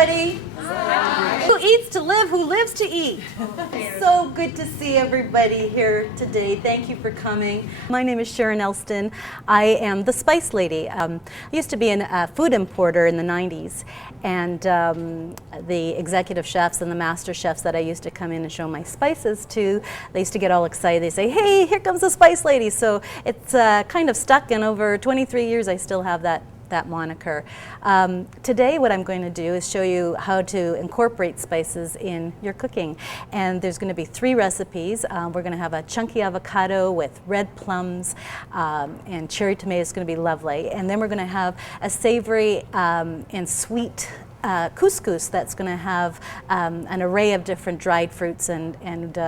everybody. Who eats to live, who lives to eat. So good to see everybody here today. Thank you for coming. My name is Sharon Elston. I am the Spice Lady. I used to be a food importer in the 90s, and the executive chefs and the master chefs that I used to come in and show my spices to, they used to get all excited. They say, hey, here comes the Spice Lady. So it's kind of stuck, and over 23 years I still have that moniker. Today what I'm going to do is show you how to incorporate spices in your cooking. And there's going to be 3 recipes. We're going to have a chunky avocado with red plums and cherry tomato. It's going to be lovely. And then we're going to have a savory and sweet couscous that's going to have an array of different dried fruits and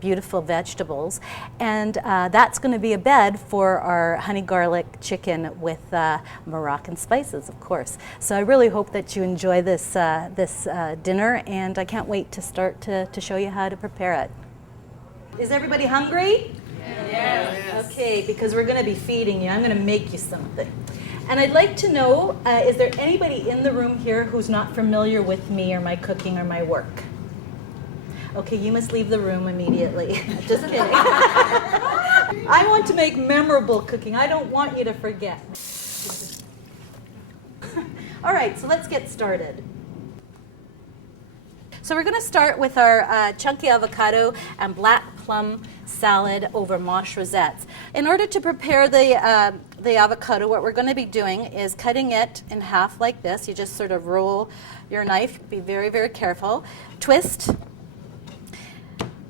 beautiful vegetables, and that's going to be a bed for our honey garlic chicken with Moroccan spices, of course. So I really hope that you enjoy this dinner, and I can't wait to start to show you how to prepare it. Is everybody hungry? Yes. Okay, because we're going to be feeding you. I'm going to make you something. And I'd like to know, is there anybody in the room here who's not familiar with me or my cooking or my work? Okay, you must leave the room immediately. Just kidding. I want to make memorable cooking. I don't want you to forget. All right, so let's get started. So we're going to start with our chunky avocado and black plum salad over Mache Rosettes. In order to prepare the avocado, what we're going to be doing is cutting it in half like this. You just sort of roll your knife. Be very, very careful. Twist.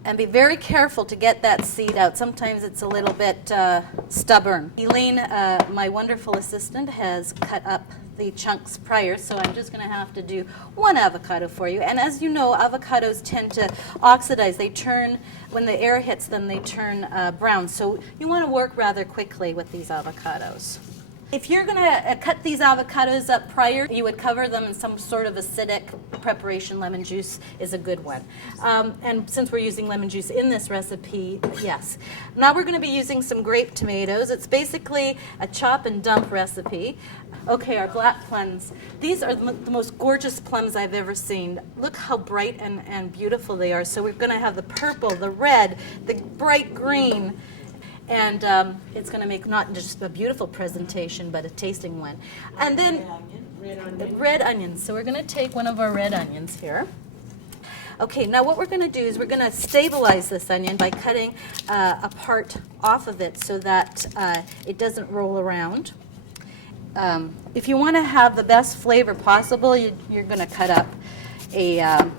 And be very careful to get that seed out. Sometimes it's a little bit stubborn. Elaine, my wonderful assistant, has cut up the chunks prior, so I'm just going to have to do 1 avocado for you. And as you know, avocados tend to oxidize. They turn, when the air hits them, they turn brown. So you want to work rather quickly with these avocados. If you're going to cut these avocados up prior, you would cover them in some sort of acidic preparation. Lemon juice is a good one. And since we're using lemon juice in this recipe, yes. Now we're going to be using some grape tomatoes. It's basically a chop and dump recipe. Okay, our black plums. These are the most gorgeous plums I've ever seen. Look how bright and beautiful they are. So we're going to have the purple, the red, the bright green. And it's going to make not just a beautiful presentation, but a tasting one. And then red onions. So we're going to take one of our red onions here. Okay, now what we're going to do is we're going to stabilize this onion by cutting a part off of it so that it doesn't roll around. If you want to have the best flavor possible, you're going to cut up a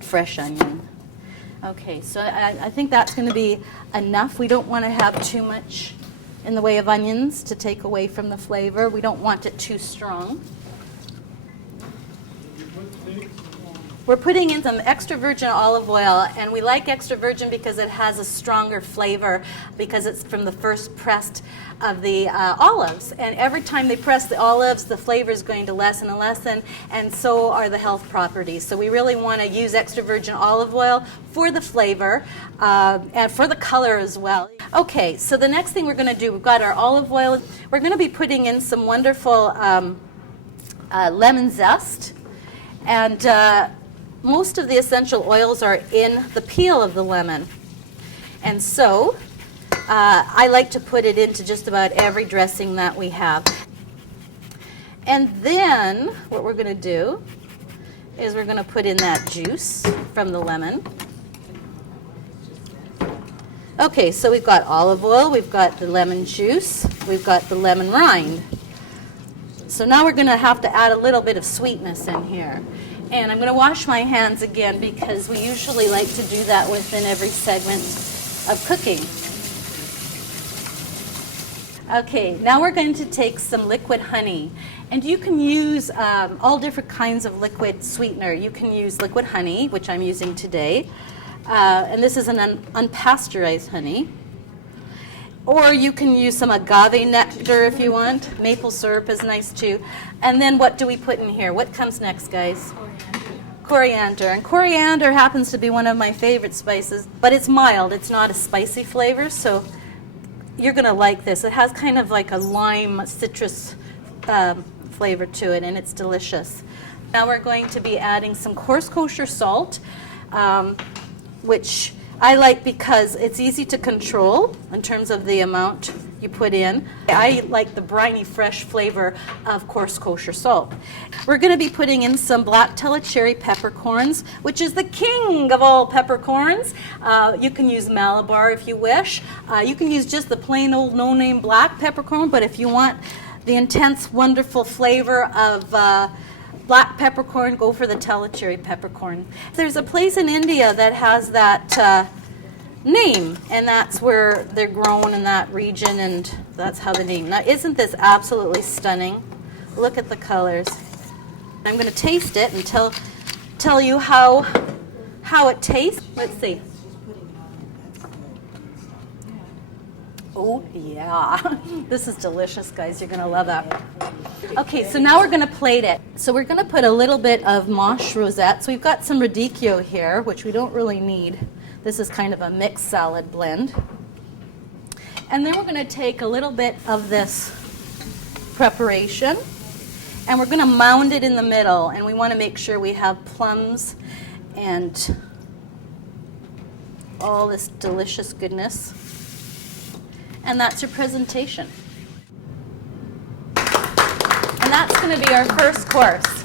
fresh onion. Okay, so I think that's going to be enough. We don't want to have too much in the way of onions to take away from the flavor. We don't want it too strong. We're putting in some extra virgin olive oil, and we like extra virgin because it has a stronger flavor because it's from the first pressed of the olives. And every time they press the olives, the flavor is going to lessen and lessen, and so are the health properties. So we really want to use extra virgin olive oil for the flavor and for the color as well. Okay, so the next thing we're going to do, we've got our olive oil. We're going to be putting in some wonderful lemon zest, and most of the essential oils are in the peel of the lemon. And so I like to put it into just about every dressing that we have. And then what we're going to do is we're going to put in that juice from the lemon. Okay, so we've got olive oil, we've got the lemon juice, we've got the lemon rind. So now we're going to have to add a little bit of sweetness in here. And I'm going to wash my hands again because we usually like to do that within every segment of cooking. Okay, now we're going to take some liquid honey. And you can use all different kinds of liquid sweetener. You can use liquid honey, which I'm using today. And this is an unpasteurized honey. Or you can use some agave nectar if you want. Maple syrup is nice too. And then what do we put in here? What comes next, guys? Coriander. And coriander happens to be one of my favorite spices, but it's mild. It's not a spicy flavor, so you're going to like this. It has kind of like a lime citrus flavor to it, and it's delicious. Now we're going to be adding some coarse kosher salt, which I like because it's easy to control in terms of the amount you put in. I like the briny, fresh flavor of coarse kosher salt. We're going to be putting in some black cherry peppercorns, which is the king of all peppercorns. You can use Malabar if you wish. You can use just the plain old no-name black peppercorn, but if you want the intense, wonderful flavor of black peppercorn, go for the cherry peppercorn. There's a place in India that has that name, and that's where they're grown in that region, and that's how the name. Now, isn't this absolutely stunning? Look at the colors. I'm going to taste it and tell you how it tastes. Let's see. Oh, yeah. This is delicious, guys. You're going to love that. Okay, so now we're going to plate it. So we're going to put a little bit of Mache Rosettes. So we've got some radicchio here, which we don't really need. This is kind of a mixed salad blend. And then we're going to take a little bit of this preparation, and we're going to mound it in the middle. And we want to make sure we have plums and all this delicious goodness. And that's your presentation. And that's going to be our first course.